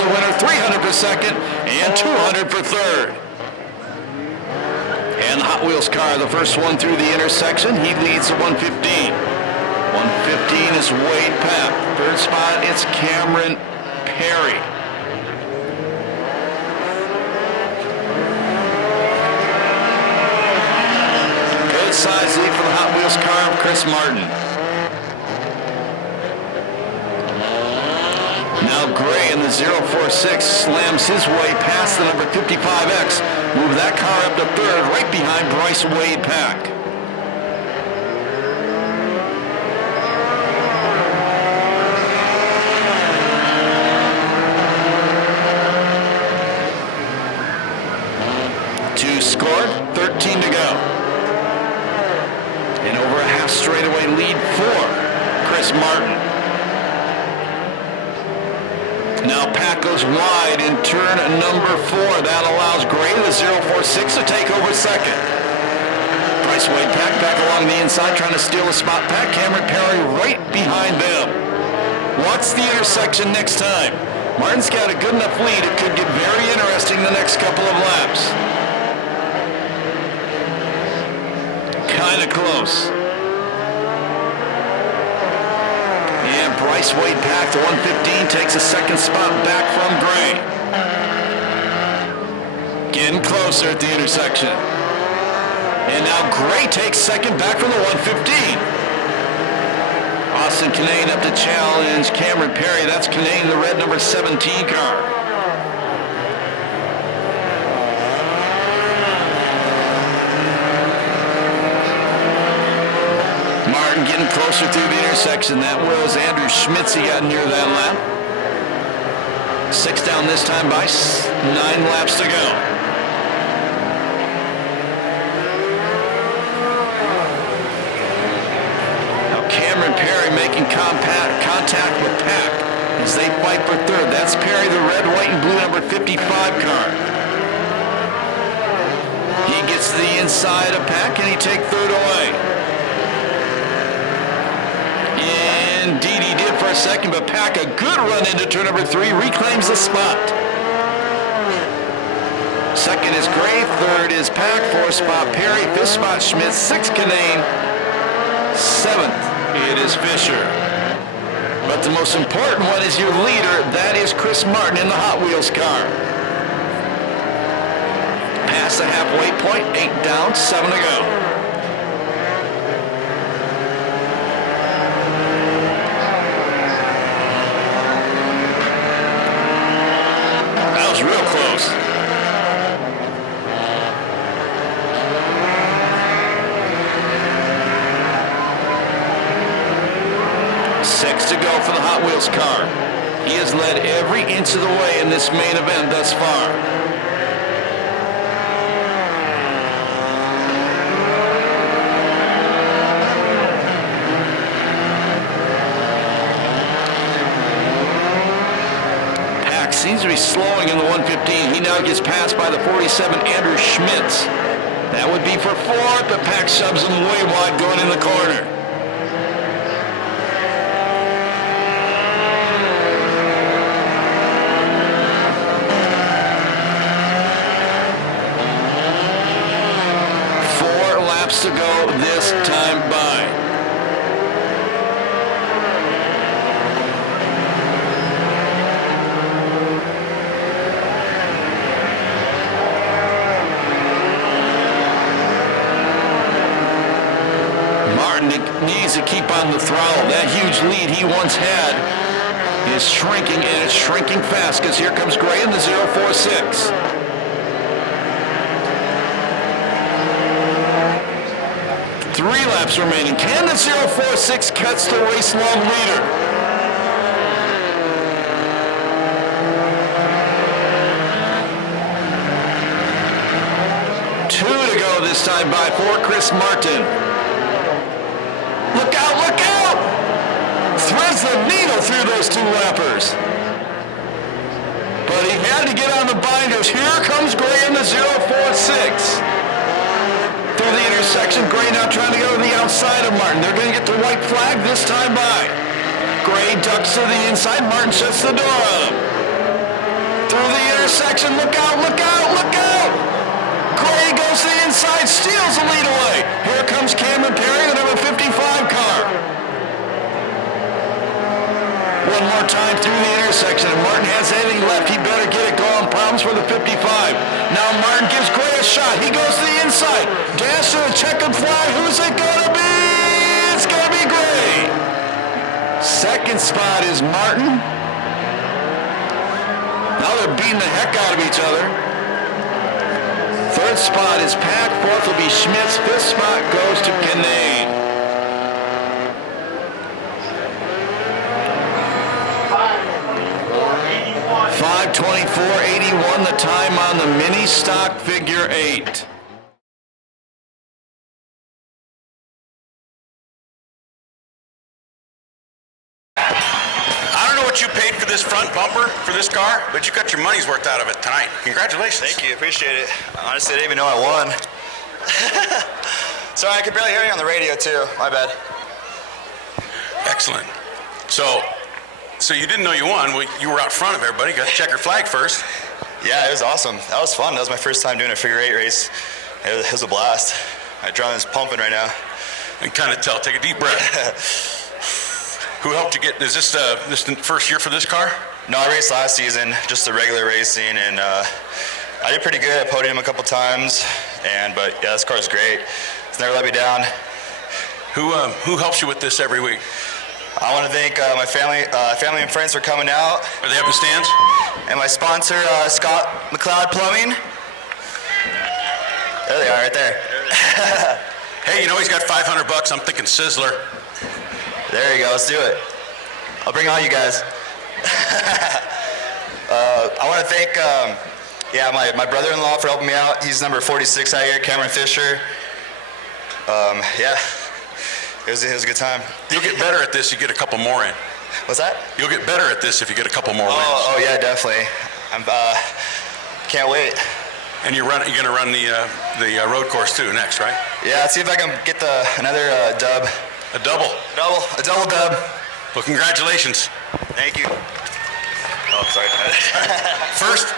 the winner, 300 for second and 200 for third. And the Hot Wheels car, the first one through the intersection, he leads at 115. 115 is Wade Papp. Third spot, it's Cameron Perry. Good size lead for the Hot Wheels car of Chris Martin. Now Gray in the 046 slams his way past the number 55X. Move that car up to third, right behind Bryce Wade Pack. Two scored, 13 to go. And over a half straightaway lead for Chris Martin. Now Pack goes wide in turn number 4. That allows Gray, the 046, to take over second. Bryce Wade Pack back along the inside, trying to steal a spot. Pack, Cameron Perry right behind them. Watch the intersection next time. Martin's got a good enough lead. It could get very interesting the next couple of laps. Kind of close. And Bryce Wade Pack, the 115, takes a second spot back from Gray. Getting closer at the intersection. And now Gray takes second back from the 115. Austin Kinane up to challenge Cameron Perry. That's Kinane, the red number 17 car. Martin getting closer through the intersection. That was Andrew Schmitz. He got near that lap. 6 down this time by 9 laps to go. Now Cameron Perry making contact with Pack as they fight for third. That's Perry, the red, white, and blue number 55 car. He gets to the inside of Pack and he takes third away. Indeed he did for a second, but Pack, a good run into turn number 3, reclaims the spot. Second is Gray, third is Pack, fourth spot Perry, fifth spot Schmidt, sixth Kinane, seventh it is Fisher. But the most important one is your leader, that is Chris Martin in the Hot Wheels car. Past the halfway point, 8 down, 7 to go. Real close. 6 to go for the Hot Wheels car. He has led every inch of the way in this main event thus far. Seems to be slowing in the 115. He now gets passed by the 47, Andrew Schmitz. That would be for fourth, but Pack shoves him way wide going in the corner. Four laps to go this time by. Needs to keep on the throttle. That huge lead he once had is shrinking, and it's shrinking fast because here comes Gray in the 046. Three laps remaining. Can the 046 cuts the race-long leader? Two to go this time by for Chris Martin. Look out, look out! Threads the needle through those two lappers. But he had to get on the binders. Here comes Gray in the 046. Through the intersection, Gray now trying to go to the outside of Martin. They're going to get the white flag this time by. Gray ducks to the inside. Martin shuts the door on him. through the intersection. Look out, look out, look out! Gray goes to the inside, steals the lead away. Here comes Cameron Perry, the number 55 car. One more time through the intersection. If Martin has anything left, he better get it going. Problems for the 55. Now Martin gives Gray a shot. He goes to the inside. Dash to the checkered flag. Who's it going to be? It's going to be Gray. Second spot is Martin. Now they're beating the heck out of each other. Third spot is Pack. Fourth will be Schmitz. Fifth spot goes to Kinane. 5:24.81 the time on the mini stock figure 8. I don't know what you paid for this front bumper for this car, but you got your money's worth out of it tonight. Congratulations. Thank you, appreciate it. Honestly, I didn't even know I won. Sorry, I could barely hear you on the radio too. My bad. Excellent. So you didn't know you won. Well, you were out front of everybody. Got to check your flag first. Yeah, it was awesome. That was fun. That was my first time doing a figure 8 race. It was a blast. My adrenaline's is pumping right now. I can kind of tell. Take a deep breath. Who helped you get? Is this the first year for this car? No, I raced last season, just the regular racing, and I did pretty good. I podium a couple times, but yeah, this car's great. It's never let me down. Who helps you with this every week? I want to thank my family and friends for coming out. Are they up in stands? And my sponsor, Scott McLeod Plumbing. There they are, right there. Hey, he's got $500. I'm thinking Sizzler. There you go, let's do it. I'll bring all you guys. I want to thank my brother-in-law for helping me out. He's number 46 out here, Cameron Fisher. It was a good time. You'll get better at this. You get a couple more in. What's that? You'll get better at this if you get a couple more wins. Oh yeah, definitely. I'm can't wait. And you're going to run the road course too next, right? Yeah, let's see if I can get another dub. A double. A double dub. Well, congratulations. Thank you. Oh, sorry. First